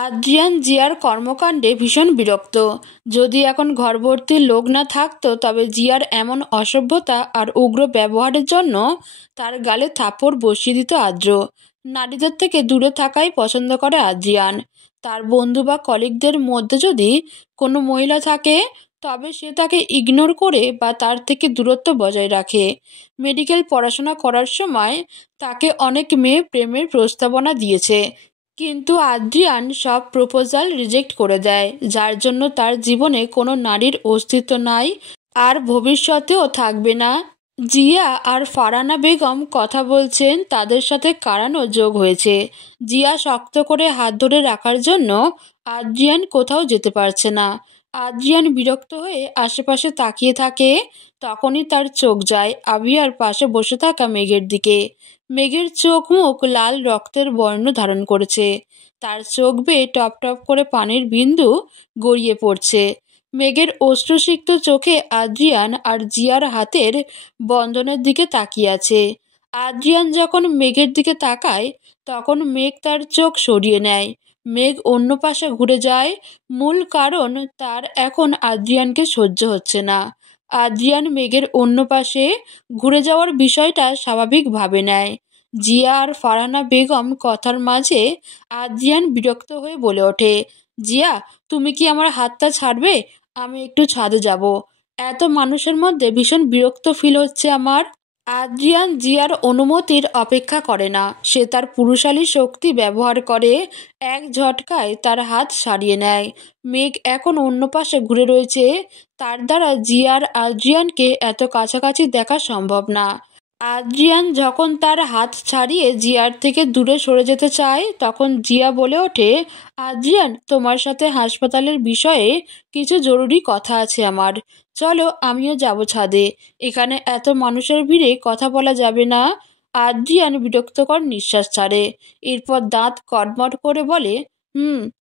Adrian জিয়ার কর্মকাণ্ডে ভীষণ বিরক্ত। যদি এখন ঘরভর্তি লোক না থাকতো তবে জিয়ার এমন অসভ্যতা আর উগ্র ব্যবহারের জন্য তার গালে থাপ্পড় বসিয়ে দিত আদ্র। নারীদের থেকে দূরে থাকাই পছন্দ করে আদ্রিয়ান। তার বন্ধু বা কলিগদের মধ্যে যদি কোনো মহিলা থাকে তবে সে তাকে ইগনোর করে বা তার থেকে দূরত্ব বজায় রাখে। মেডিকেল পড়াশোনা করার সময় তাকে অনেক মেয়ে প্রেমের প্রস্তাবনা দিয়েছে, কিন্তু আদ্রিয়ান সব প্রপোজাল রিজেক্ট করে দেয়, যার জন্য তার জীবনে কোনো নারীর অস্তিত্ব নাই আর ভবিষ্যতেও থাকবে না। জিয়া আর ফারহানা বেগম কথা বলছেন, তাদের সাথে কারানও যোগ হয়েছে। জিয়া শক্ত করে হাত ধরে রাখার জন্য আদ্রিয়ান কোথাও যেতে পারছে না। আদ্রিয়ান বিরক্ত হয়ে আশেপাশে তাকিয়ে থাকে। তখনই তার চোখ যায় আভিয়ার পাশে বসে থাকা মেঘের দিকে। মেঘের চোখ মুখ লাল রক্তের বর্ণ ধারণ করেছে। তার চোখ বেয়ে টপ টপ করে পানির বিন্দু গড়িয়ে পড়ছে। মেঘের অশ্রুসিক্ত চোখে আদ্রিয়ান আর জিয়ার হাতের বন্ধনের দিকে তাকিয়ে আছে। আদ্রিয়ান যখন মেঘের দিকে তাকায় তখন মেঘ তার চোখ সরিয়ে নেয়। মেঘ অন্য পাশে ঘুরে যায়। মূল কারণ, তার এখন আদ্রিয়ানকে সহ্য হচ্ছে না। আদ্রিয়ান মেঘের অন্য পাশে ঘুরে যাওয়ার বিষয়টা স্বাভাবিক ভাবে নেয়। জিয়া আর ফারহানা বেগম কথার মাঝে আদ্রিয়ান বিরক্ত হয়ে বলে ওঠে, জিয়া, তুমি কি আমার হাতটা ছাড়বে? আমি একটু ছাদে যাব। এত মানুষের মধ্যে ভীষণ বিরক্ত ফিল হচ্ছে আমার। আদ্রিয়ান জিয়ার অনুমতির অপেক্ষা করে না। সে তার পুরুষালী শক্তি ব্যবহার করে এক ঝটকায় তার হাত সারিয়ে নেয়। মেঘ এখন অন্য পাশে ঘুরে রয়েছে। তার দ্বারা জিয়ার আদ্রিয়ানকে এত কাছাকাছি দেখা সম্ভব না। আদ্রিয়ান যখন তার হাত ছাড়িয়ে জিয়ার থেকে দূরে সরে যেতে চায় তখন জিয়া বলে ওঠে, আদ্রিয়ান, তোমার সাথে হাসপাতালের বিষয়ে কিছু জরুরি কথা আছে আমার। চলো, আমিও যাব ছাদে। এখানে এত মানুষের ভিড়ে কথা বলা যাবে না। আদ্রিয়ান বিরক্তকর নিঃশ্বাস ছাড়ে। এরপর দাঁত কটমট করে বলে,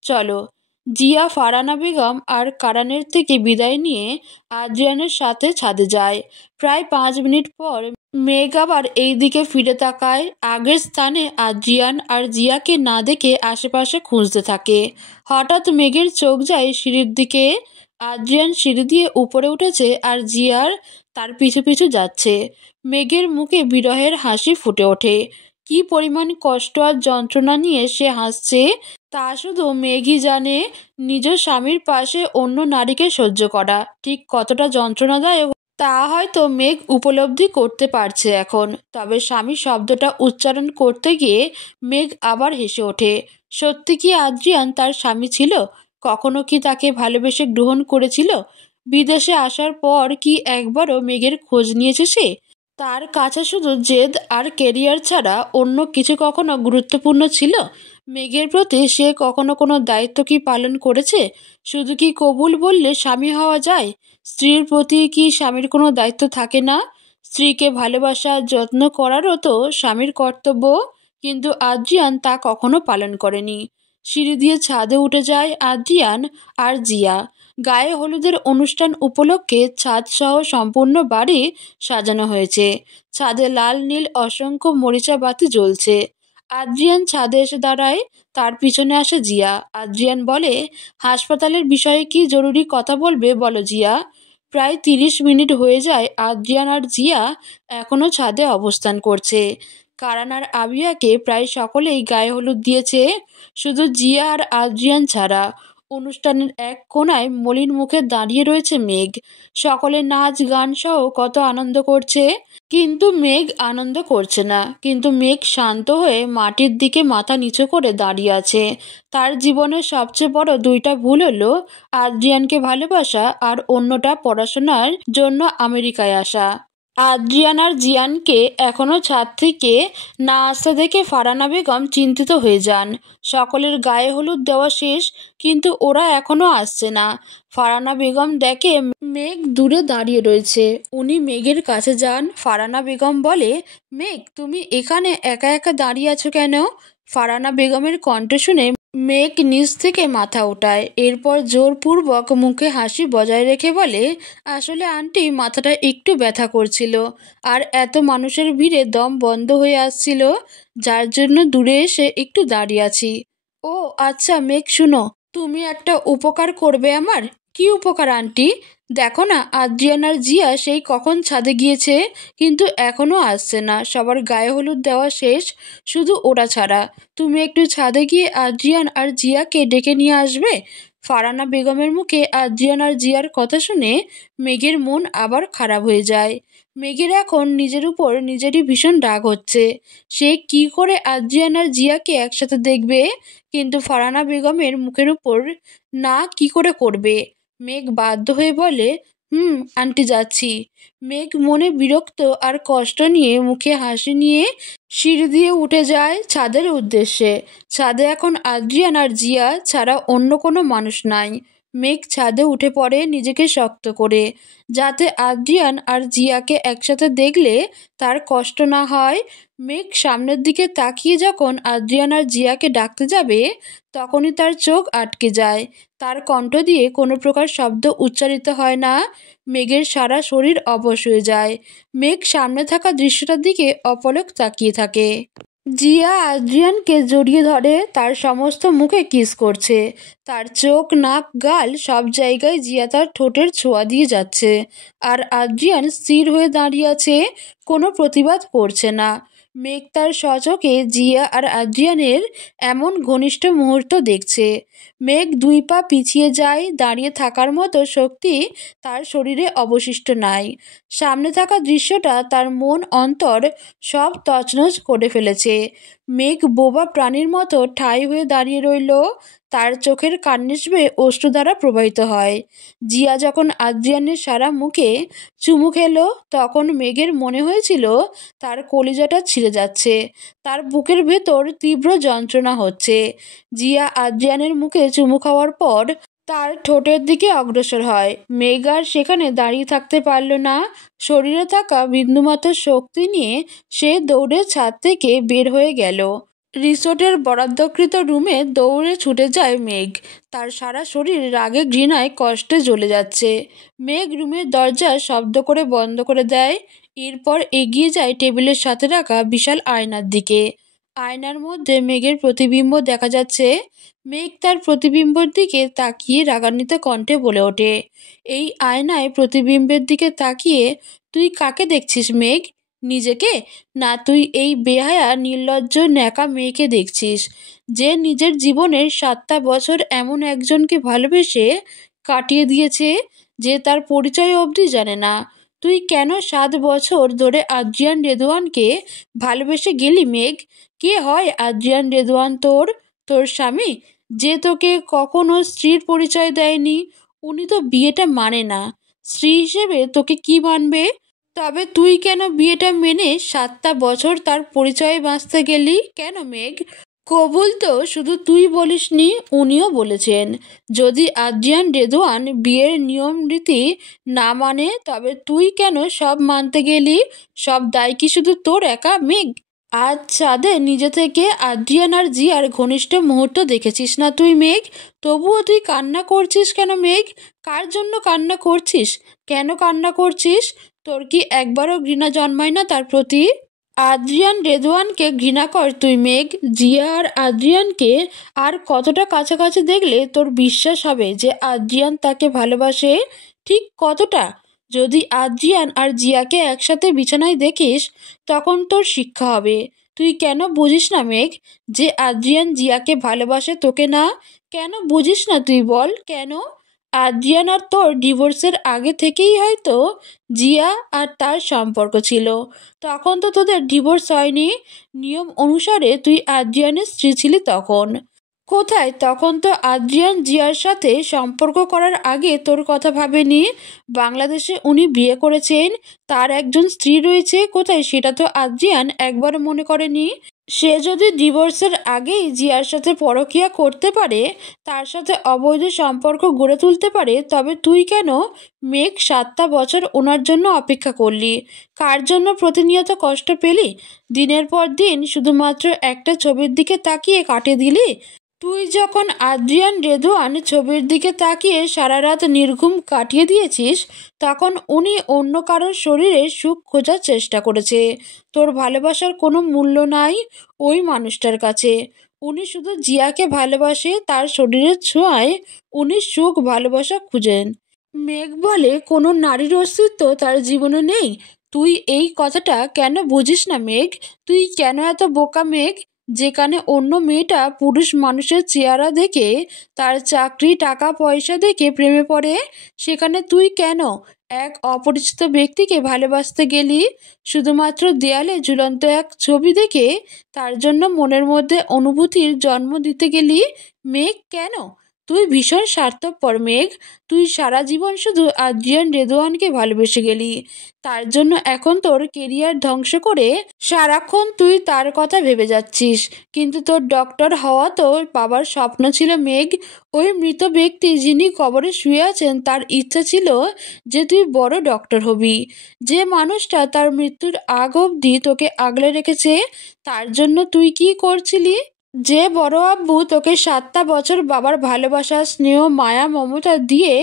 চলো। জিয়া ফারহানা বেগম আর কারানের থেকে বিদায় নিয়ে আদ্রিয়ানের সাথে ছাদে যায়। প্রায় 5 মিনিট পর মেঘ আবার এই দিকে ফিরে তাকায়। আগের স্থানে আদ্রিয়ান আর জিয়াকে না দেখে আশেপাশে খুঁজতে থাকে। হঠাৎ মেঘের চোখ যায় সিঁড়ির দিকে। আদ্রিয়ান সিঁড়ি দিয়ে উপরে উঠেছে আর জিয়ার তার পিছু পিছু যাচ্ছে। মেঘের মুখে বিরহের হাসি ফুটে ওঠে। কি পরিমাণ কষ্ট আর যন্ত্রণা নিয়ে সে হাসছে তা শুধু মেঘই জানে। নিজ স্বামীর পাশে অন্য নারীকে সহ্য করা ঠিক কতটা যন্ত্রণাদায়ক তা হয়তো মেঘ উপলব্ধি করতে পারছে এখন। তবে স্বামী শব্দটা উচ্চারণ করতে গিয়ে মেঘ আবার হেসে ওঠে। সত্যি কি আদ্রিয়ান তার স্বামী ছিল? কখনো কি তাকে ভালোবেসে গ্রহণ করেছিল? বিদেশে আসার পর কি একবারও মেঘের খোঁজ নিয়েছে সে? তার কাছে শুধু জেদ আর কেরিয়ার ছাড়া অন্য কিছু কখনো গুরুত্বপূর্ণ ছিল? মেঘের প্রতি সে কখনো কোনো দায়িত্ব কি পালন করেছে? শুধু কি কবুল বললে স্বামী হওয়া যায়? স্ত্রীর প্রতি কি স্বামীর কোনো দায়িত্ব থাকে না? স্ত্রীকে ভালোবাসা যত্ন করারও তো স্বামীর কর্তব্য। কিন্তু আদ্রিয়ান তা কখনো পালন করেনি। সিঁড়ি দিয়ে ছাদে উঠে যায় আদ্রিয়ান আর জিয়া। গায়ে হলুদের অনুষ্ঠান উপলক্ষে ছাদ সহ সম্পূর্ণ বাড়ি সাজানো হয়েছে। ছাদে লাল নীল অসংখ্য মরিচা বাতি জ্বলছে। আদ্রিয়ান ছাদে এসে দাঁড়ায়। তার পিছনে আসে জিয়া। আদ্রিয়ান বলে, হাসপাতালের বিষয়ে কি জরুরি কথা বলবে বলো জিয়া। প্রায় 30 মিনিট হয়ে যায় আদ্রিয়ান আর জিয়া এখনো ছাদে অবস্থান করছে। কারান আর আবিয়াকে প্রায় সকলেই গায়ে হলুদ দিয়েছে, শুধু জিয়া আর আদ্রিয়ান ছাড়া। অনুষ্ঠানের এক কোণায় মলিন মুখে দাঁড়িয়ে রয়েছে মেঘ। সকলে নাচ গান সহ কত আনন্দ করছে, কিন্তু মেঘ আনন্দ করছে না। কিন্তু মেঘ শান্ত হয়ে মাটির দিকে মাথা নিচু করে দাঁড়িয়ে আছে। তার জীবনের সবচেয়ে বড় 2টা ভুল হলো আদ্রিয়ানকে ভালোবাসা আর অন্যটা পড়াশোনার জন্য আমেরিকায় আসা। আদ্রিয়ান আর জিয়ানকে এখনো ছাদ থেকে না আসতে দেখে ফারহানা বেগম চিন্তিত হয়ে যান। সকলের গায়ে হলুদ দেওয়া শেষ, কিন্তু ওরা এখনো আসছে না। ফারহানা বেগম দেখে মেঘ দূরে দাঁড়িয়ে রয়েছে। উনি মেঘের কাছে যান। ফারহানা বেগম বলে, মেঘ, তুমি এখানে একা একা দাঁড়িয়ে আছো কেন? ফারহানা বেগমের কণ্ঠ শুনে মেঘ নিচ থেকে মাথা ওঠায়। এরপর জোরপূর্বক মুখে হাসি বজায় রেখে বলে, আসলে আন্টি, মাথাটা একটু ব্যথা করছিল আর এত মানুষের ভিড়ে দম বন্ধ হয়ে আসছিল, যার জন্য দূরে এসে একটু দাঁড়িয়ে আছি। ও আচ্ছা মেঘ, শুনো, তুমি একটা উপকার করবে আমার। কি উপকার আন্টি? দেখো না, আদ্রিয়ান আর জিয়া সেই কখন ছাদে গিয়েছে, কিন্তু এখনো আসছে না। সবার গায়ে হলুদ দেওয়া শেষ, শুধু ওরা ছাড়া। তুমি একটু ছাদে গিয়ে আদ্রিয়ান আর জিয়াকে ডেকে নিয়ে আসবে। ফারানা বেগমের মুখে আদ্রিয়ান আর জিয়ার কথা শুনে মেঘের মন আবার খারাপ হয়ে যায়। মেঘের এখন নিজের উপর নিজেরই ভীষণ রাগ হচ্ছে। সে কি করে আদ্রিয়ান আর জিয়াকে একসাথে দেখবে, কিন্তু ফারহানা বেগমের মুখের উপর না কি করে করবে। মেঘ বাধ্য হয়ে বলে, আন্টি যাচ্ছি। মেঘ মনে বিরক্ত আর কষ্ট নিয়ে মুখে হাসি নিয়ে সিঁড়ি দিয়ে উঠে যায় ছাদের উদ্দেশ্যে। ছাদে এখন আদ্রিয়ান আর জিয়া ছাড়া অন্য কোনো মানুষ নাই। মেঘ ছাদে উঠে পড়ে নিজেকে শক্ত করে, যাতে আদ্রিয়ান আর জিয়াকে একসাথে দেখলে তার কষ্ট না হয়। মেঘ সামনের দিকে তাকিয়ে যখন আদ্রিয়ান আর জিয়াকে ডাকতে যাবে, তখনই তার চোখ আটকে যায়। তার কণ্ঠ দিয়ে কোনো প্রকার শব্দ উচ্চারিত হয় না। মেঘের সারা শরীর অবশ হয়ে যায়। মেঘ সামনে থাকা দৃশ্যটার দিকে অপলক তাকিয়ে থাকে। জিয়া আদ্রিয়ানকে জড়িয়ে ধরে, তার সমস্ত মুখে কিস করছে। তার চোখ, নাক, গাল সব জায়গায় জিয়া তার ঠোঁটের ছোঁয়া দিয়ে যাচ্ছে। আর আদ্রিয়ান স্থির হয়ে দাঁড়িয়ে আছে, কোনো প্রতিবাদ করছে না। মেঘ তার স্বচোখে জিয়া আর আদ্রিয়ানের এমন ঘনিষ্ঠ মুহূর্ত দেখছে। মেঘ 2 পা পিছিয়ে যায়, দাঁড়িয়ে থাকার মতো শক্তি তার শরীরে অবশিষ্ট নাই। সামনে থাকা দৃশ্যটা তার মন অন্তর সব তছনছ করে ফেলেছে। মেঘ বোবা প্রাণীর মতো ঠাই হয়ে দাঁড়িয়ে রইল। তার চোখের কার্নিশ বেয়ে অশ্রুধারা প্রবাহিত হয়। জিয়া যখন আদ্রিয়ানের সারা মুখে চুমু খেলো, তখন মেঘের মনে হয়েছিল তার কলিজাটা ছিঁড়ে যাচ্ছে। তার বুকের ভেতর তীব্র যন্ত্রণা হচ্ছে। জিয়া আদ্রিয়ানের মুখে চুমু খাওয়ার পর তার ঠোঁটের দিকে অগ্রসর হয়। মেঘ আর সেখানে দাঁড়িয়ে থাকতে পারল না। শরীরে থাকা বিন্দুমাত্র শক্তি নিয়ে সে দৌড়ে ছাদ থেকে বের হয়ে গেল। রিসোর্টের বরাদ্দকৃত রুমে দৌড়ে ছুটে যায় মেঘ। তার সারা শরীর রাগে, ঘৃণায়, কষ্টে জ্বলে যাচ্ছে। মেঘ রুমের দরজা শব্দ করে বন্ধ করে দেয়। এরপর এগিয়ে যায় টেবিলের সাথে রাখা বিশাল আয়নার দিকে। আয়নার মধ্যে মেঘের প্রতিবিম্ব দেখা যাচ্ছে। মেঘ তার প্রতিবিম্বর দিকে তাকিয়ে রাগান্বিত কণ্ঠে বলে ওঠে, এই আয়নায় প্রতিবিম্বের দিকে তাকিয়ে তুই কাকে দেখছিস মেঘ? নিজেকে? না, তুই এই বেহায়া, নির্লজ্জ, ন্যাকা মেয়েকে দেখছিস, যে নিজের জীবনের 7টা বছর এমন একজনকে ভালোবেসে কাটিয়ে দিয়েছে যে তার পরিচয় অবধি জানে না। তুই কেন 7 বছর ধরে আদ্রিয়ান রেদওয়ানকে ভালোবেসে গেলি মেঘ? কে হয় আদ্রিয়ান রেদওয়ান? তোর স্বামী, যে তোকে কখনো স্ত্রীর পরিচয় দেয়নি। উনি তো বিয়েটা মানে না। স্ত্রী হিসেবে তোকে কি মানবে? তবে তুই কেন বিয়েটা মেনে 7টা বছর তার পরিচয়ে বাঁচতে গেলি? কেন মেঘ? কবুল তো শুধু তুই বলিসনি, উনিও বলেছেন। যদি আদ্রিয়ান রেদওয়ান বিয়ের নিয়ম রীতি না মানে, তবে তুই কেন সব মানতে গেলি? সব দায় কি শুধু তোর একা মেঘ? আজ ছাদে নিজে থেকে আদ্রিয়ান আর জিয়ার ঘনিষ্ঠ মুহূর্ত দেখেছিস না তুই মেঘ? তবুও তুই কান্না করছিস কেন মেঘ? কার জন্য কান্না করছিস? কেন কান্না করছিস? তোর কি একবারও ঘৃণা জন্মায় না তার প্রতি? আদ্রিয়ান রেদওয়ানকে ঘৃণা কর তুই মেঘ। জিয়া আর আদ্রিয়ানকে আর কতটা কাছাকাছি দেখলে তোর বিশ্বাস হবে যে আদ্রিয়ান তাকে ভালোবাসে? ঠিক কতটা? যদি আদ্রিয়ান আর জিয়াকে একসাথে বিছানায় দেখিস, তখন তোর শিক্ষা হবে। তুই কেন বুঝিস না মেঘ যে আদ্রিয়ান জিয়াকে ভালোবাসে, তোকে না? কেন বুঝিস না তুই বল, কেন? আদ্রিয়ান আর তোর ডিভোর্সের আগে থেকেই হয়তো জিয়া আর তার সম্পর্ক ছিল। তখন তো তোদের ডিভোর্স হয়নি। নিয়ম অনুসারে তুই আদ্রিয়ানের স্ত্রী ছিলি তখন। কোথায়? তখন তো আদ্রিয়ান জিয়ার সাথে সম্পর্ক করার আগে তোর কথা ভাবেনি। বাংলাদেশে উনি বিয়ে করেছেন, তার একজন স্ত্রী রয়েছে। কোথায় সেটা তো আদ্রিয়ান একবারও মনে করেনি। সে যদি ডিভোর্সের আগেই জিয়ার সাথে পরকীয়া করতে পারে, তার সাথে অবৈধ সম্পর্ক গড়ে তুলতে পারে, তবে তুই কেন মেঘ 7টা বছর ওনার জন্য অপেক্ষা করলি? কার জন্য প্রতিনিয়ত কষ্ট পেলি? দিনের পর দিন শুধুমাত্র একটা ছবির দিকে তাকিয়ে কাটিয়ে দিলি। তুই যখন আদ্রিয়ান রেদওয়ান ছবির দিকে তাকিয়ে সারা রাত নির্ঘুম কাটিয়ে দিয়েছিস, তখন উনি অন্য কারোর শরীরে সুখ খোঁজার চেষ্টা করেছে। তোর ভালোবাসার কোনো মূল্য নাই ওই মানুষটার কাছে। উনি শুধু জিয়াকে ভালোবাসে, তার শরীরের ছোঁয়ায় উনি সুখ ভালোবাসা খুঁজেন। মেঘ বলে কোনো নারীর অস্তিত্ব তার জীবনে নেই। তুই এই কথাটা কেন বুঝিস না মেঘ? তুই কেন এত বোকা মেঘ? যেখানে অন্য মেয়েটা পুরুষ মানুষের চেহারা দেখে, তার চাকরি টাকা পয়সা দেখে প্রেমে পড়ে, সেখানে তুই কেন এক অপরিচিত ব্যক্তিকে ভালোবাসতে গেলি? শুধুমাত্র দেয়ালে ঝুলন্ত এক ছবি দেখে তার জন্য মনের মধ্যে অনুভূতির জন্ম দিতে গেলি? মেঘ কেন? তুই ভীষণ স্বার্থপর মেঘ। তুই সারা জীবন শুধু আদ্রিয়ান রেদওয়ানকে ভালোবেসে গেলি। তার জন্য এখন তোর কেরিয়ার ধ্বংস করে সারাক্ষণ তুই তার কথা ভেবে যাচ্ছিস। কিন্তু তোর ডক্টর হওয়া তোর বাবার স্বপ্ন ছিল মেঘ। ওই মৃত ব্যক্তি যিনি কবরে শুয়ে আছেন, তার ইচ্ছা ছিল যে তুই বড় ডক্টর হবি। যে মানুষটা তার মৃত্যুর আগ অবধি তোকে আগলে রেখেছে, তার জন্য তুই কি করছিলি? যে বড় আব্বু তোকে 7টা বছর বাবার ভালোবাসা, স্নেহ, মায়া, মমতা দিয়ে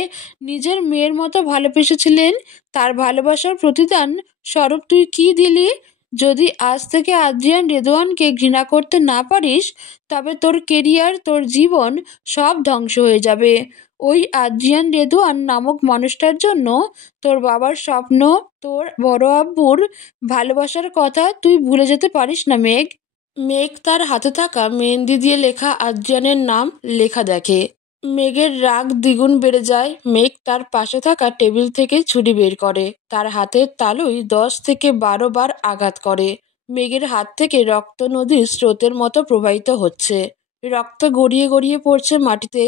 নিজের মেয়ের মতো ভালোবেসেছিলেন, তার ভালোবাসার প্রতিদান স্বরূপ তুই কি দিলি? যদি আজ থেকে আদ্রিয়ান রেদওয়ানকে ঘৃণা করতে না পারিস, তবে তোর কেরিয়ার, তোর জীবন সব ধ্বংস হয়ে যাবে। ওই আদ্রিয়ান রেদওয়ান নামক মানুষটার জন্য তোর বাবার স্বপ্ন, তোর বড় আব্বুর ভালোবাসার কথা তুই ভুলে যেতে পারিস না মেঘ। মেঘ তার হাতে থাকা মেহেন্দি দিয়ে লেখা আদ্রিয়ানের নাম লেখা দেখে। মেঘের রাগ দ্বিগুণ বেড়ে যায়। মেঘ তার পাশে থাকা টেবিল থেকে ছুরি বের করে, তার হাতের তালুয় 10 থেকে 12 বার আঘাত করে। মেঘের হাত থেকে রক্ত নদীর স্রোতের মতো প্রবাহিত হচ্ছে। রক্ত গড়িয়ে গড়িয়ে পড়ছে মাটিতে।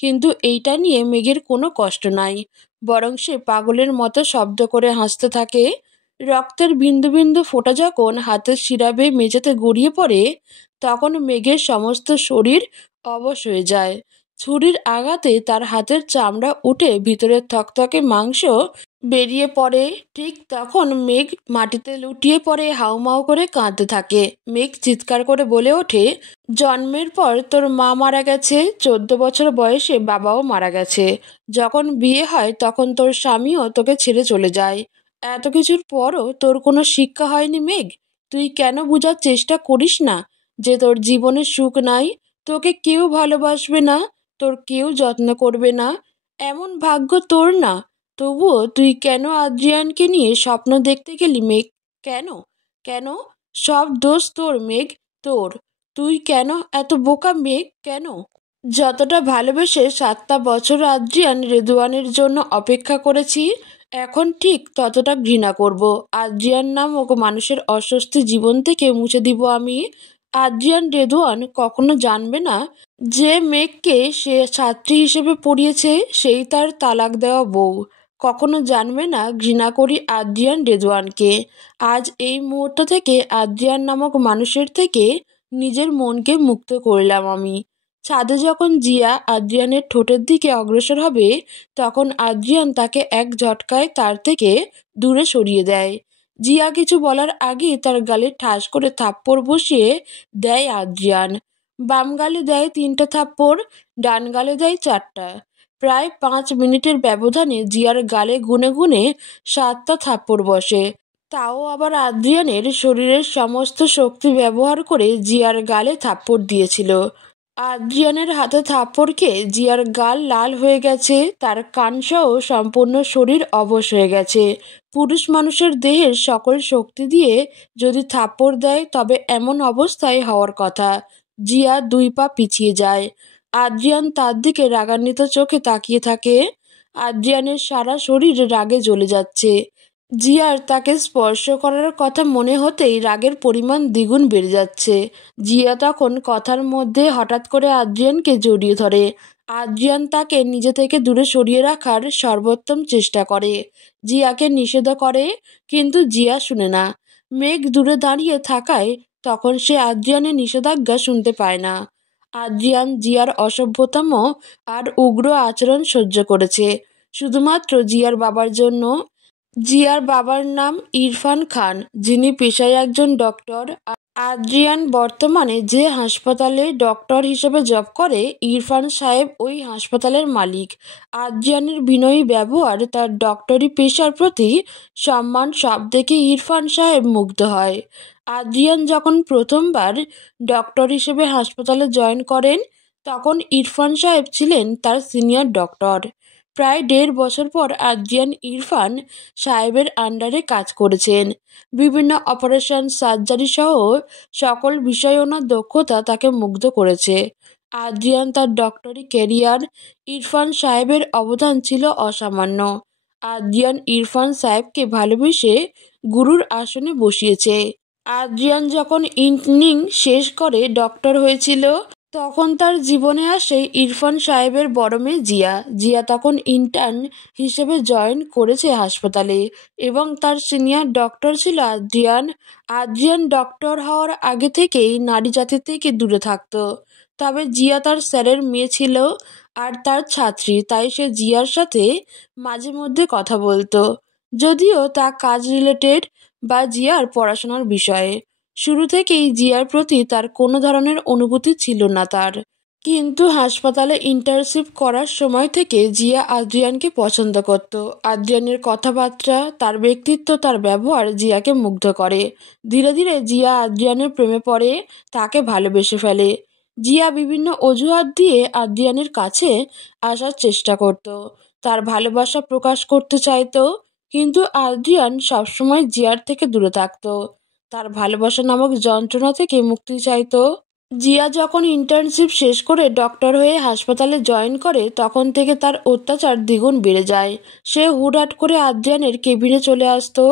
কিন্তু এইটা নিয়ে মেঘের কোনো কষ্ট নাই, বরং সে পাগলের মতো শব্দ করে হাসতে থাকে। রক্তের বিন্দু বিন্দু ফোঁটা যখন হাতের শিরা বেয়ে মেঝেতে গড়িয়ে পড়ে, তখন মেঘের সমস্ত শরীর অবশ হয়ে যায়। ছুরির আঘাতে তার হাতের চামড়া উঠে ভিতরের থকথকে মাংস বেরিয়ে পড়ে। ঠিক তখন মেঘ মাটিতে লুটিয়ে পড়ে হাউমাউ করে কাঁদতে থাকে। মেঘ চিৎকার করে বলে ওঠে, জন্মের পর তোর মা মারা গেছে, 14 বছর বয়সে বাবাও মারা গেছে। যখন বিয়ে হয় তখন তোর স্বামীও তোকে ছেড়ে চলে যায়। এত কিছুর পরও তোর কোনো শিক্ষা হয়নি মেঘ? তুই কেন বোঝার চেষ্টা করিস না যে তোর জীবনে সুখ নাই? তোকে কেউ ভালোবাসবে না, তোর কেউ যত্ন করবে না, এমন ভাগ্য তোর না। তবুও তুই কেন আদ্রিয়ানকে নিয়ে স্বপ্ন দেখতে গেলি মেঘ? কেন? কেন? সব দোষ তোর মেঘ, তোর। তুই কেন এত বোকা মেঘ? কেন? যতটা ভালোবেসে 7টা বছর আদ্রিয়ান রেদওয়ানের জন্য অপেক্ষা করেছি, এখন ঠিক ততটা ঘৃণা করব। আদ্রিয়ান নামক মানুষের অস্বস্তি জীবন থেকে মুছে দিব আমি। আদ্রিয়ান রেদওয়ান কখনো জানবে না যে মেঘকে সে ছাত্রী হিসেবে পড়িয়েছে সেই তার তালাক দেওয়া বউ। কখনো জানবে না ঘৃণা করি আদ্রিয়ান রেদওয়ানকে। আজ এই মুহূর্ত থেকে আদ্রিয়ান নামক মানুষের থেকে নিজের মনকে মুক্ত করলাম আমি। ছাদে যখন জিয়া আদ্রিয়ানের ঠোঁটের দিকে অগ্রসর হবে, তখন আদ্রিয়ান তাকে এক ঝটকায় তার থেকে দূরে সরিয়ে দেয়। জিয়া কিছু বলার আগেই তার গালে ঠাস করে থাপ্পড় বসিয়ে দেয় আদ্রিয়ান। বাম গালে দেয় 3টা থাপ্পড়, ডান গালে দেয় 4টা। প্রায় 5 মিনিটের ব্যবধানে জিয়ার গালে গুনে গুনে 7টা থাপ্পড় বসে। তাও আবার আদ্রিয়ানের শরীরের সমস্ত শক্তি ব্যবহার করে জিয়ার গালে থাপ্পড় দিয়েছিল। আদ্রিয়ানের হাতে থাপ্পড় খেয়ে জিয়ার গাল লাল হয়ে গেছে, তার কানসহ সম্পূর্ণ শরীর অবশ হয়ে গেছে। পুরুষ মানুষের দেহের সকল শক্তি দিয়ে যদি থাপ্পড় দেয়, তবে এমন অবস্থায় হওয়ার কথা। জিয়া 2 পা পিছিয়ে যায়। আদ্রিয়ান তার দিকে রাগান্বিত চোখে তাকিয়ে থাকে। আদ্রিয়ানের সারা শরীর রাগে জ্বলে যাচ্ছে। জিয়ার তাকে স্পর্শ করার কথা মনে হতেই রাগের পরিমাণ দ্বিগুণ বেড়ে যাচ্ছে। জিয়া তখন কথার মধ্যে হঠাৎ করে আদ্রিয়ানকে জড়িয়ে ধরে। আদ্রিয়ান তাকে নিজে থেকে দূরে সরিয়ে রাখার সর্বোত্তম চেষ্টা করে, জিয়াকে নিষেধ করে, কিন্তু জিয়া শুনে না। মেঘ দূরে দাঁড়িয়ে থাকায় তখন সে আদ্রিয়ানের নিষেধাজ্ঞা শুনতে পায় না। আদ্রিয়ান জিয়ার অসভ্যতম আর উগ্র আচরণ সহ্য করেছে শুধুমাত্র জিয়ার বাবার জন্য। জিয়ার বাবার নাম ইরফান খান, যিনি পেশায় একজন ডক্টর। আদ্রিয়ান বর্তমানে যে হাসপাতালে ডক্টর হিসেবে জব করে, ইরফান সাহেব ওই হাসপাতালের মালিক। আদ্রিয়ানের বিনয়ী ব্যবহার, তার ডক্টরি পেশার প্রতি সম্মান, সব দেখে ইরফান সাহেব মুগ্ধ হয়। আদ্রিয়ান যখন প্রথমবার ডক্টর হিসেবে হাসপাতালে জয়েন করেন তখন ইরফান সাহেব ছিলেন তার সিনিয়র ডক্টর। প্রায় 1.5 বছর পর আদ্রিয়ান ইরফান সাহেবের আন্ডারে কাজ করেছেন। বিভিন্ন অপারেশন, সার্জারি সহ সকল বিষয়ে ওনার দক্ষতা তাকে মুগ্ধ করেছে। আদ্রিয়ান তার ডক্টরি ক্যারিয়ার ইরফান সাহেবের অবদান ছিল অসামান্য। আদ্রিয়ান ইরফান সাহেবকে ভালোবেসে গুরুর আসনে বসিয়েছে। আদ্রিয়ান যখন ইন্টার্নিং শেষ করে ডক্টর হয়েছিল তখন তার জীবনে আসে ইরফান সাহেবের বড় মেয়ে জিয়া। জিয়া তখন ইন্টার্ন হিসেবে জয়েন করেছে হাসপাতালে এবং তার সিনিয়র ডক্টর ছিল আদ্রিয়ান। আদ্রিয়ান ডক্টর হওয়ার আগে থেকেই নারী জাতি থেকে দূরে থাকতো, তবে জিয়া তার স্যারের মেয়ে ছিল আর তার ছাত্রী, তাই সে জিয়ার সাথে মাঝে মধ্যে কথা বলতো, যদিও তা কাজ রিলেটেড বা জিয়ার পড়াশোনার বিষয়ে। শুরু থেকেই জিয়ার প্রতি তার কোনো ধরনের অনুভূতি ছিল না তার। কিন্তু হাসপাতালে ইন্টার্নশিপ করার সময় থেকে জিয়া আদ্রিয়ানকে পছন্দ করত। আদ্রিয়ানের কথাবার্তা, তার ব্যক্তিত্ব, তার ব্যবহার জিয়াকে মুগ্ধ করে। ধীরে ধীরে জিয়া আদ্রিয়ানের প্রেমে পড়ে, তাকে ভালোবেসে ফেলে। জিয়া বিভিন্ন অজুহাত দিয়ে আদ্রিয়ানের কাছে আসার চেষ্টা করত, তার ভালোবাসা প্রকাশ করতে চাইতো, কিন্তু আদ্রিয়ান সবসময় জিয়ার থেকে দূরে থাকতো, তার ভালোবাসা নামক যন্ত্রণা থেকে মুক্তি চাইতো। জিয়া যখন ইন্টার্নশিপ শেষ করে ডক্টর হয়ে হাসপাতালে জয়েন করে তখন থেকে তার অত্যাচার দ্বিগুণ বেড়ে যায়। সে হুটহাট করে আদ্রিয়ানের কেবিনে চলে আসতো,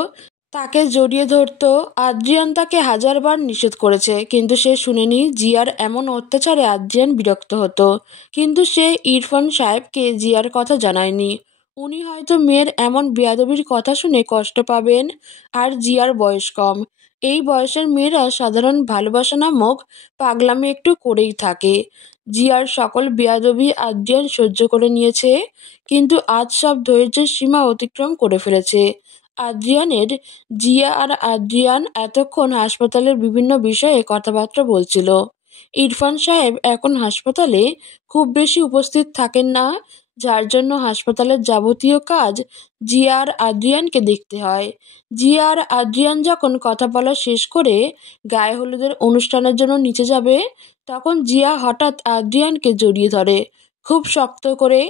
তাকে জড়িয়ে ধরতো। আদ্রিয়ান তাকে 1000 বার নিষেধ করেছে, কিন্তু সে শুনেনি। জিয়ার এমন অত্যাচারে আদ্রিয়ান বিরক্ত হতো, কিন্তু সে ইরফান সাহেবকে জিয়ার কথা জানায়নি। উনি হয়তো মেয়ের এমন বেয়াদবির কথা শুনে কষ্ট পাবেন, আর জিয়ার বয়স কম। এই বয়সের মেয়েরা সাধারণ ভালোবাসা নামক পাগলামি একটু করেই থাকে। জিয়ার সকল বেয়াদবি আদ্রিয়ান সহ্য করে নিয়েছে, কিন্তু আজ সব ধৈর্যের সীমা অতিক্রম করে ফেলেছে। জিয়া আর আদ্রিয়ান এতক্ষণ হাসপাতালের বিভিন্ন বিষয়ে কথাবার্তা বলছিল। ইরফান সাহেব এখন হাসপাতালে খুব বেশি উপস্থিত থাকেন না, যার জন্য হাসপাতালের যাবতীয় কাজ জিয়া আর আদ্রিয়ানকে দেখতে হয়। জিয়া আর আদ্রিয়ান যখন কথা বলা শেষ করে গায়ে হলুদের অনুষ্ঠানের জন্য নিচে যাবে তখন জিয়া হঠাৎ আদ্রিয়ানকে জড়িয়ে ধরে, খুব শক্ত করে।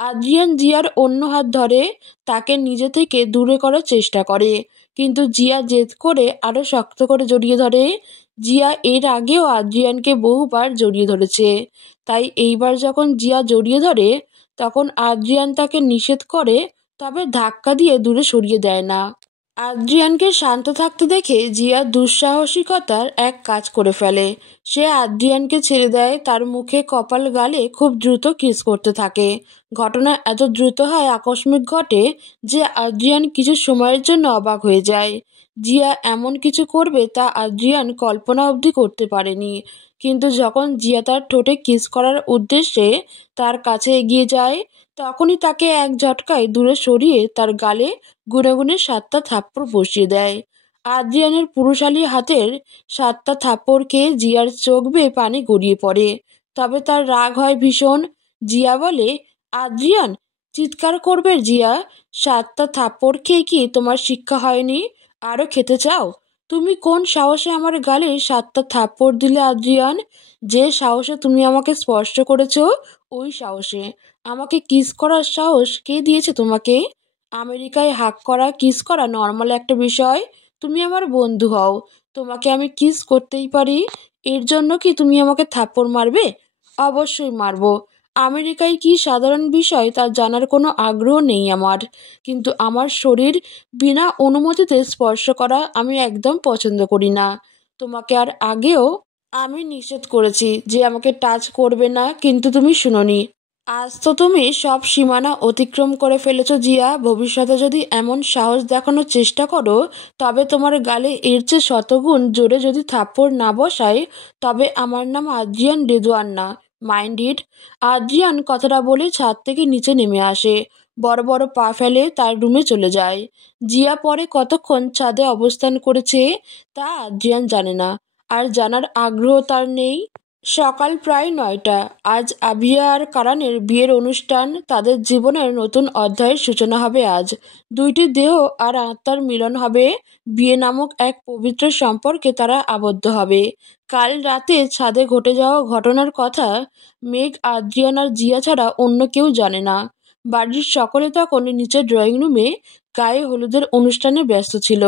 আদ্রিয়ান জিয়ার অন্য হাত ধরে তাকে নিজে থেকে দূরে করার চেষ্টা করে, কিন্তু জিয়া জেদ করে আরো শক্ত করে জড়িয়ে ধরে। জিয়া এর আগেও আদ্রিয়ানকে বহুবার জড়িয়ে ধরেছে, তাই এইবার যখন জিয়া জড়িয়ে ধরে তখন আদ্রিয়ান তাকে নিষেধ করে, তবে ধাক্কা দিয়ে দূরে সরিয়ে দেয় না। আদ্রিয়ানকে শান্ত থাকতে দেখে জিয়া দুঃসাহসিকতার এক কাজ করে ফেলে। সে আদ্রিয়ানকে ছেড়ে দেয়, তার মুখে, কপাল, গালে খুব দ্রুত কিস করতে থাকে। ঘটনা এত দ্রুত হয়, আকস্মিক ঘটে যে আদ্রিয়ান কিছু সময়ের জন্য অবাক হয়ে যায়। জিয়া এমন কিছু করবে তা আদ্রিয়ান কল্পনা অবধি করতে পারেনি, কিন্তু যখন জিয়া তার ঠোঁটে কিস করার উদ্দেশ্যে তার কাছে এগিয়ে যায় তখনই তাকে এক ঝটকায় দূরে সরিয়ে তার গালে গুনে গুনে 7টা থাপ্পড় বসিয়ে দেয়। আদ্রিয়ানের পুরুষালী হাতের 7টা থাপ্পড় খেয়ে জিয়ার চোখ বেয়ে পানি গড়িয়ে পড়ে, তবে তার রাগ হয় ভীষণ। জিয়া বলে, আদ্রিয়ান, চিৎকার করবে জিয়া, 7টা থাপ্পড় খেয়ে কি তোমার শিক্ষা হয়নি? আরো খেতে চাও? তুমি কোন সাহসে আমার গালে 7টা থাপ্পড় দিলে আদ্রিয়ান? যে সাহসে তুমি আমাকে স্পর্শ করেছো, ওই সাহসে। আমাকে কিস করার সাহস কে দিয়েছে তোমাকে? আমেরিকায় হাক করা, কিস করা নর্মাল একটা বিষয়। তুমি আমার বন্ধু হও, তোমাকে আমি কিস করতেই পারি। এর জন্য কি তুমি আমাকে থাপ্পড় মারবে? অবশ্যই মারবো। আমেরিকায় কি সাধারণ বিষয় তা জানার কোনো আগ্রহ নেই আমার, কিন্তু আমার শরীর বিনা অনুমতিতে স্পর্শ করা আমি একদম পছন্দ করি না। তোমাকে আর আগেও আমি নিষেধ করেছি যে আমাকে টাচ করবে না, কিন্তু তুমি শুনোনি। আজ তো তুমি সব সীমানা অতিক্রম করে ফেলেছো জিয়া। ভবিষ্যতে যদি এমন সাহস দেখানোর চেষ্টা করো তবে তোমার গালে এর চেয়ে শতগুণ জোরে যদি থাপ্পড় না বসায় তবে আমার নাম আদ্রিয়ান রেদওয়ান না, মাইন্ড ইট। আদ্রিয়ান কথাটা বলে ছাদ থেকে নিচে নেমে আসে, বড় বড় পা ফেলে তার রুমে চলে যায়। জিয়া পরে কতক্ষণ ছাদে অবস্থান করেছে তা আদ্রিয়ান জানে না, আর জানার আগ্রহ তার নেই। সকাল প্রায় 9টা। আজ আবিয়া আর কারানের বিয়ের অনুষ্ঠান। তাদের জীবনের নতুন অধ্যায়ের সূচনা হবে আজ। দুইটি দেহ আর আত্মার মিলন হবে। বিয়ে নামক এক পবিত্র সম্পর্কে তারা আবদ্ধ হবে। কাল রাতে ছাদে ঘটে যাওয়া ঘটনার কথা মেঘ, আদ্রিয়ান আর জিয়া ছাড়া অন্য কেউ জানে না। বাড়ির সকলে তখন নিচের ড্রয়িং রুমে গায়ে হলুদের অনুষ্ঠানে ব্যস্ত ছিল।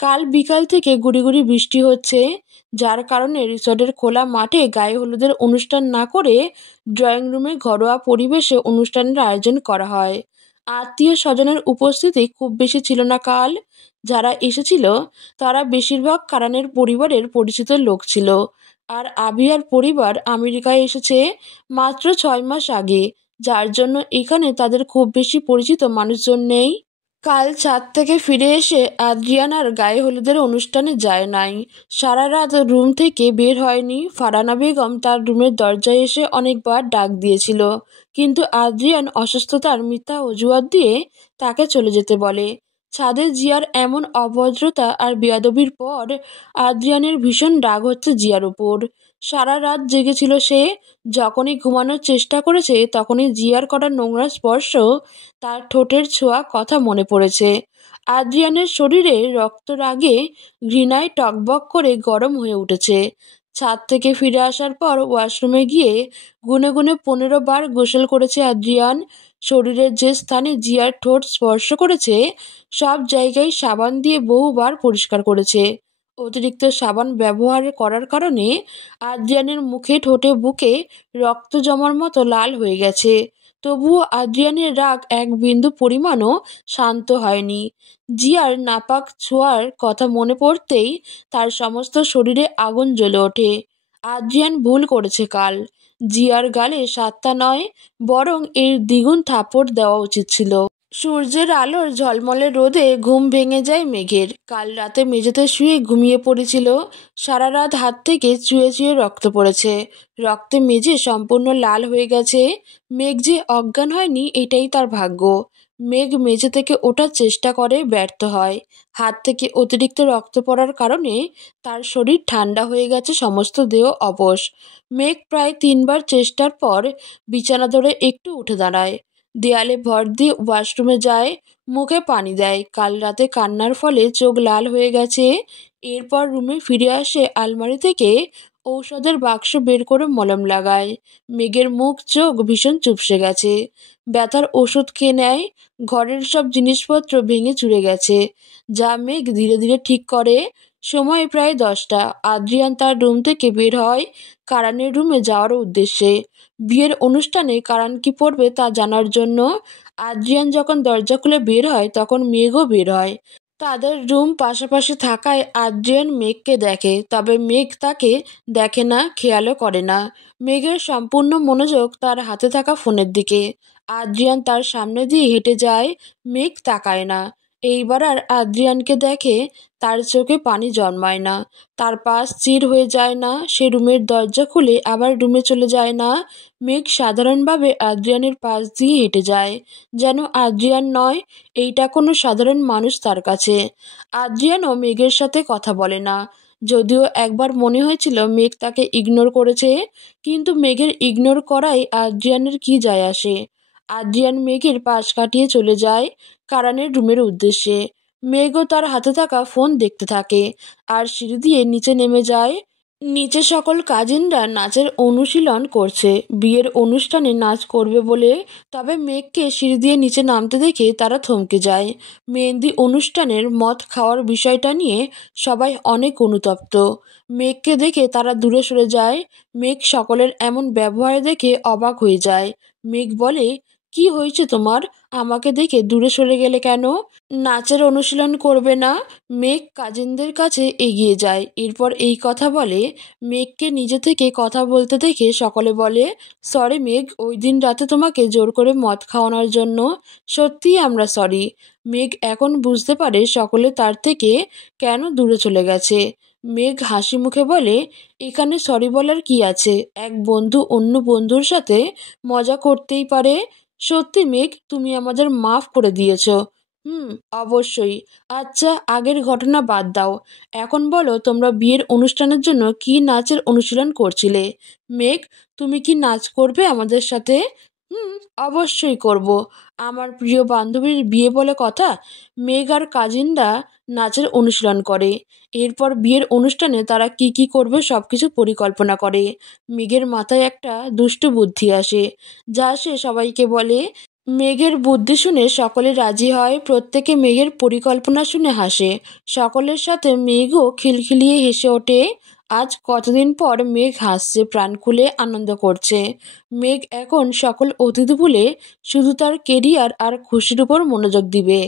কাল বিকাল থেকে গুড়ি গুড়ি বৃষ্টি হচ্ছে, যার কারণে রিসর্টের খোলা মাঠে গায়ে হলুদের অনুষ্ঠান না করে ড্রয়িং রুমে ঘরোয়া পরিবেশে অনুষ্ঠানের আয়োজন করা হয়। আত্মীয় স্বজনের উপস্থিতি খুব বেশি ছিল না কাল। যারা এসেছিল তারা বেশিরভাগ কারানের পরিবারের পরিচিত লোক ছিল। আর আবিয়ার পরিবার আমেরিকায় এসেছে মাত্র 6 মাস আগে, যার জন্য এখানে তাদের খুব বেশি পরিচিত মানুষজন নেই। কাল ছাদ থেকে ফিরে এসে আদ্রিয়ান আর গায়ে হলুদের অনুষ্ঠানে যায় নাই। সারা রাত রুম থেকে বের হয়নি। ফারহানা বেগম তার রুমের দরজায় এসে অনেকবার ডাক দিয়েছিল, কিন্তু আদ্রিয়ান অসুস্থতার মিথ্যা অজুহাত দিয়ে তাকে চলে যেতে বলে। ছাদে জিয়ার এমন অভদ্রতা আর বেয়াদবির পর আদ্রিয়ানের ভীষণ রাগ হচ্ছে জিয়ার উপর। সারা রাত জেগেছিল সে। যখনই ঘুমানোর চেষ্টা করেছে তখনই জিয়ার করা নোংরা স্পর্শ, তার ঠোঁটের ছোঁয়া কথা মনে পড়েছে। আদ্রিয়ানের শরীরে রক্ত রাগে ঘৃণায় টকবক করে গরম হয়ে উঠেছে। ছাদ থেকে ফিরে আসার পর ওয়াশরুমে গিয়ে গুনে গুনে 15 বার গোসল করেছে আদ্রিয়ান। শরীরের যে স্থানে জিয়ার ঠোঁট স্পর্শ করেছে সব জায়গায় সাবান দিয়ে বহুবার পরিষ্কার করেছে। অতিরিক্ত সাবান ব্যবহার করার কারণে আদ্রিয়ানের মুখে, ঠোঁটে, বুকে রক্ত জমার মতো লাল হয়ে গেছে। তবুও আদ্রিয়ানের রাগ এক বিন্দু পরিমাণও শান্ত হয়নি। জিয়ার নাপাক ছোঁয়ার কথা মনে পড়তেই তার সমস্ত শরীরে আগুন জ্বলে ওঠে। আদ্রিয়ান ভুল করেছে কাল। জিয়ার গালে 7টা নয়, বরং এর দ্বিগুণ থাপড় দেওয়া উচিত ছিল। সূর্যের আলোর ঝলমলে রোদে ঘুম ভেঙে যায় মেঘের। কাল রাতে মেঝেতে শুয়ে ঘুমিয়ে পড়েছিল। সারা রাত হাত থেকে চুয়ে চুয়ে রক্ত পড়েছে। রক্তে মেঝে সম্পূর্ণ লাল হয়ে গেছে। মেঘ যে অজ্ঞান হয়নি এটাই তার ভাগ্য। মেঘ মেঝে থেকে ওঠার চেষ্টা করে, ব্যর্থ হয়। হাত থেকে অতিরিক্ত রক্ত পড়ার কারণে তার শরীর ঠান্ডা হয়ে গেছে, সমস্ত দেহ অবশ। মেঘ প্রায় 3বার চেষ্টার পর বিছানা ধরে একটু উঠে দাঁড়ায়। দেয়ালে ভর দিয়ে ওয়াশরুমে যায়, মুখে পানি দেয়। কাল রাতে কান্নার ফলে চোখ লাল হয়ে গেছে। এরপর রুমে ফিরে আসে, আলমারি থেকে ঔষধের বাক্স বের করে মলম লাগায়। মেঘের মুখ চোখ ভীষণ চুপসে গেছে। ব্যথার ওষুধ খেয়ে নেয়। ঘরের সব জিনিসপত্র ভেঙে চুরে গেছে, যা মেঘ ধীরে ধীরে ঠিক করে। সময় প্রায় 10টা। আদ্রিয়ান তার রুম থেকে বের হয় কারানের রুমে যাওয়ার উদ্দেশ্যে। বিয়ের অনুষ্ঠানে কারান কি পড়বে তা জানার জন্য। আদ্রিয়ান যখন দরজা খুলে বের হয় তখন মেঘও বের হয়। তাদের রুম পাশাপাশি থাকায় আদ্রিয়ান মেঘকে দেখে, তবে মেঘ তাকে দেখে না, খেয়ালও করে না। মেঘের সম্পূর্ণ মনোযোগ তার হাতে থাকা ফোনের দিকে। আদ্রিয়ান তার সামনে দিয়ে হেঁটে যায়, মেঘ তাকায় না। এইবার আর আদ্রিয়ানকে দেখে তার চোখে পানি জন্মায় না, তার পাশ চির হয়ে যায় না। সে রুমের দরজা খুলে আবার রুমে চলে যায় না। মেঘ সাধারণভাবে আদ্রিয়ানের পাশ দিয়ে হেঁটে যায়, যেন আদ্রিয়ান নয়, এইটা কোনো সাধারণ মানুষ তার কাছে। আদ্রিয়ানও মেঘের সাথে কথা বলে না, যদিও একবার মনে হয়েছিল মেঘ তাকে ইগনোর করেছে, কিন্তু মেঘের ইগনোর করাই আদ্রিয়ানের কি যায় আসে। আদ্রিয়ান মেঘের পাশ কাটিয়ে চলে যায় কারানের রুমের উদ্দেশ্যে। মেঘও তার হাতে থাকা ফোন দেখতে থাকে আর সিঁড়ি দিয়ে নিচে নেমে যায়। নিচে সকল কাজিনরা নাচের অনুশীলন করছে, বিয়ের অনুষ্ঠানে নাচ করবে বলে। তবে মেঘকে সিঁড়ি দিয়ে নিচে নামতে দেখে তারা থমকে যায়। মেহেন্দি অনুষ্ঠানের মদ খাওয়ার বিষয়টা নিয়ে সবাই অনেক অনুতপ্ত। মেঘকে দেখে তারা দূরে সরে যায়। মেঘ সকলের এমন ব্যবহার দেখে অবাক হয়ে যায়। মেঘ বলে, কি হয়েছে তোমার? আমাকে দেখে দূরে সরে গেলে কেন? নাচের অনুশীলন করবে না? মেঘ কাজিনদের কাছে এগিয়ে যায়, এরপর এই কথা বলে। মেঘকে নিজে থেকে কথা বলতে দেখে সকলে বলে, সরি মেঘ, ওই দিন রাতে তোমাকে জোর করে মদ খাওয়ানোর জন্য। সত্যিই আমরা সরি। মেঘ এখন বুঝতে পারে সকলে তার থেকে কেন দূরে চলে গেছে। মেঘ হাসি মুখে বলে, এখানে সরি বলার কি আছে? এক বন্ধু অন্য বন্ধুর সাথে মজা করতেই পারে। সত্যি মেঘ, তুমি আমাদের মাফ করে দিয়েছো। হুম, অবশ্যই। আচ্ছা, আগের ঘটনা বাদ দাও। এখন বলো, তোমরা বিয়ের অনুষ্ঠানের জন্য কি নাচের অনুশীলন করছিলে? মেঘ, তুমি কি নাচ করবে আমাদের সাথে? হুম, অবশ্যই করব। আমার প্রিয় বান্ধবীর বিয়ে বলে কথা। মেঘ আর কাজিনরা নাচের অনুশীলন করে। এরপর বিয়ের অনুষ্ঠানে তারা কি কি করবে সবকিছু পরিকল্পনা করে। মেঘের মাথায় একটা দুষ্টু বুদ্ধি আসে, যা সে সবাইকে বলে। মেঘের বুদ্ধি শুনে সকলে রাজি হয়, প্রত্যেকে মেঘের পরিকল্পনা শুনে হাসে। সকলের সাথে মেঘও খিলখিলিয়ে হেসে ওঠে। আজ কতদিন পর মেঘ হাসছে, প্রাণ খুলে আনন্দ করছে। মেঘ এখন সকল অতিথি ভুলে শুধু তার কেরিয়ার আর খুশির উপর মনোযোগ দিবে।